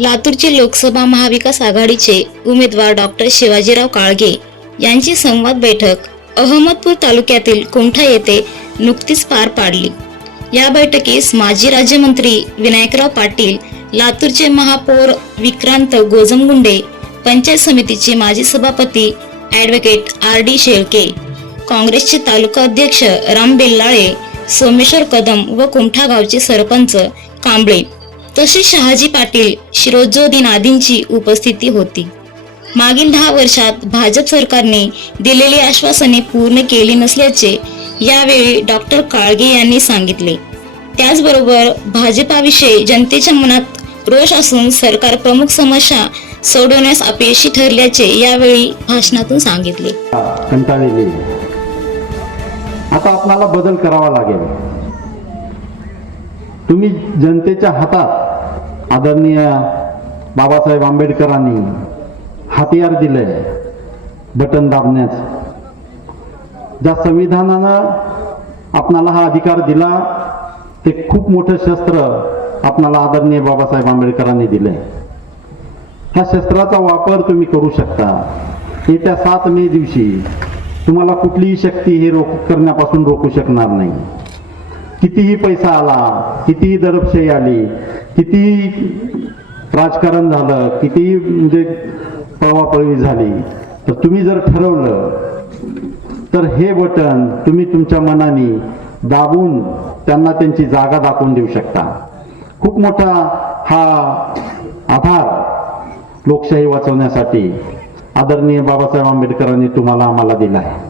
लातूरचे लोकसभा महाविकास आघाडीचे उमेदवार डॉक्टर शिवाजीराव काळगे यांची संवाद बैठक अहमदपूर तालुक्यातील कोंढा येथे नुकतीच पार पाडली। या बैठकीस माजी राज्यमंत्री विनायकराव पाटील, लातूरचे महापौर विक्रांत गोजमगुंडे, पंचायत समितीचे माजी सभापती ॲडव्होकेट RD शेळके, काँग्रेसचे तालुका अध्यक्ष राम बेल्लाळे, सोमेश्वर कदम व कोंढा गावचे सरपंच कांबळे तसेच शहाजी पाटील, शिरोजोदीन आदींची उपस्थिती होती। मागील 10 वर्षात भाजप सरकारने दिलेली आश्वासने पूर्ण केली नसल्याचे यावेळी डॉक्टर काळगे यांनी सांगितले। त्याचबरोबर भाजपाविषयी जनतेच्या मनात रोष असून सरकार प्रमुख समस्या सोडवण्यास अपयशी ठरल्याचे यावेळी भाषणातून सांगितले। कंटाळलेली आता आपल्याला बदल करावा लागेल। तुम्ही जनतेच्या हातात आदरणीय बाबासाहेब आंबेडकरांनी हतियार दिले बटन दाबण्याच। ज्या संविधानानं आपणाला हा अधिकार दिला ते खूप मोठं शस्त्र आपणाला आदरणीय बाबासाहेब आंबेडकरांनी दिले। ह्या शस्त्राचा वापर तुम्ही करू शकता। येत्या 7 मे दिवशी तुम्हाला कुठलीही शक्ती हे करण्यापासून रोखू शकणार नाही। कितीही पैसा आला, कितीही दडपशाही आली, कितीही राजकारण झालं, कितीही म्हणजे पळवापळवी झाली, तर तुम्ही जर ठरवलं तर हे बटन तुम्ही तुमच्या मनाने दाबून त्यांना त्यांची जागा दाखवून देऊ शकता। खूप मोठा हा आधार लोकशाही वाचवण्यासाठी आदरणीय बाबासाहेब आंबेडकरांनी तुम्हाला आम्हाला दिला आहे।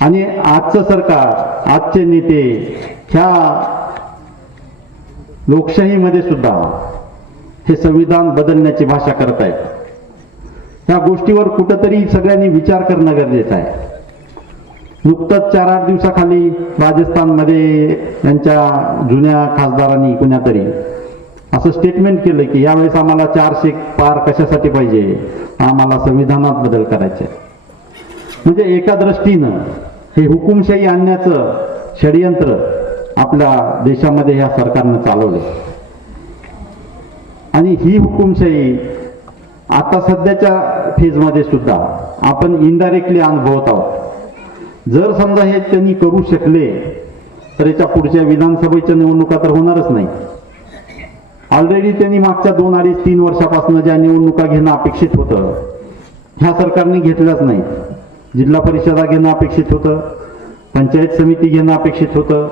आणि आजचं सरकार, आजचे नेते ह्या लोकशाहीमध्ये सुद्धा हे संविधान बदलण्याची भाषा करत आहेत। त्या गोष्टीवर कुठंतरी सगळ्यांनी विचार करणं गरजेचं आहे। नुकतंच 4-8 दिवसाखाली राजस्थानमध्ये यांच्या जुन्या खासदारांनी कुण्यातरी असं स्टेटमेंट केलं की यावेळेस आम्हाला 400 पार कशासाठी पाहिजे, आम्हाला संविधानात बदल करायचे। म्हणजे एका दृष्टीनं हे हुकुमशाही आणण्याचं षडयंत्र आपल्या देशामध्ये ह्या सरकारनं चालवले। आणि ही हुकुमशाही आता सध्याच्या फेजमध्ये सुद्धा आपण इनडायरेक्टली अनुभवत आहोत। जर समजा हे त्यांनी करू शकले तर याच्या पुढच्या विधानसभेच्या निवडणुका तर होणारच नाही। ऑलरेडी त्यांनी मागच्या 2, 2.5, 3 वर्षापासून ज्या निवडणुका घेणं अपेक्षित होतं ह्या सरकारने घेतल्याच नाही। जिल्हा परिषदा घेणं अपेक्षित होतं, पंचायत समिती घेणं अपेक्षित होतं,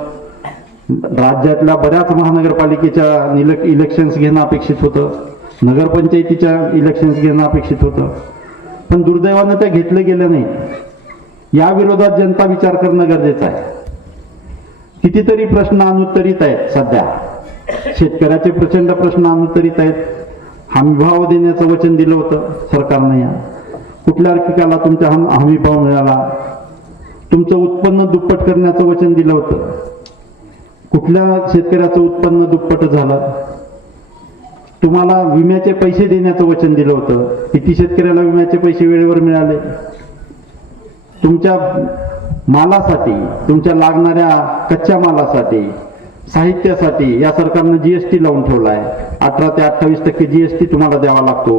राज्यातल्या बऱ्याच महानगरपालिकेच्या इलेक्शन्स घेणं अपेक्षित होतं, नगरपंचायतीच्या इलेक्शन्स घेणं अपेक्षित होतं, पण दुर्दैवानं त्या घेतलं गेलं नाही। या विरोधात जनता विचार करणं गरजेचं आहे। कितीतरी प्रश्न अनुत्तरित आहेत सध्या। शेतकऱ्याचे प्रचंड प्रश्न अनुत्तरित आहेत। हमीभाव देण्याचं वचन दिलं होतं सरकारनं। या कुठल्या पिकाला तुमच्या हमीभाव मिळाला, तुमचं उत्पन्न दुप्पट करण्याचं वचन दिलं होतं, कुठल्या शेतकऱ्याचं उत्पन्न दुप्पट झालं, तुम्हाला विम्याचे पैसे देण्याचं वचन दिलं होतं, किती शेतकऱ्याला विम्याचे पैसे वेळेवर मिळाले, तुमच्या मालासाठी, तुमच्या लागणाऱ्या कच्च्या मालासाठी, साहित्यासाठी या सरकारनं GST लावून ठेवला आहे। 18 ते 28% GST तुम्हाला द्यावा लागतो।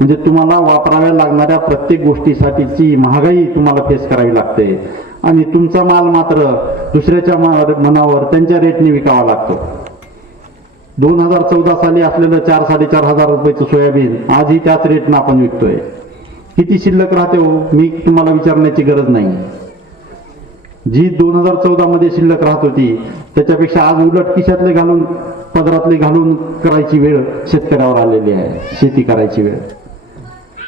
म्हणजे तुम्हाला वापराव्या लागणाऱ्या प्रत्येक गोष्टीसाठीची महागाई तुम्हाला फेस करावी लागते। आणि तुमचा माल मात्र दुसऱ्याच्या मनावर त्यांच्या रेटने विकावा लागतो। 2014 साली असलेलं 4-4.5 हजार रुपयाचं सोयाबीन आजही त्याच रेटनं आपण विकतोय। किती शिल्लक राहते हो, मी तुम्हाला विचारण्याची गरज नाही। जी 2014 मध्ये शिल्लक राहत होती त्याच्यापेक्षा आज उलट खिशातले घालून, पदरातले घालून करायची वेळ शेतकऱ्यावर आलेली आहे, शेती करायची वेळ।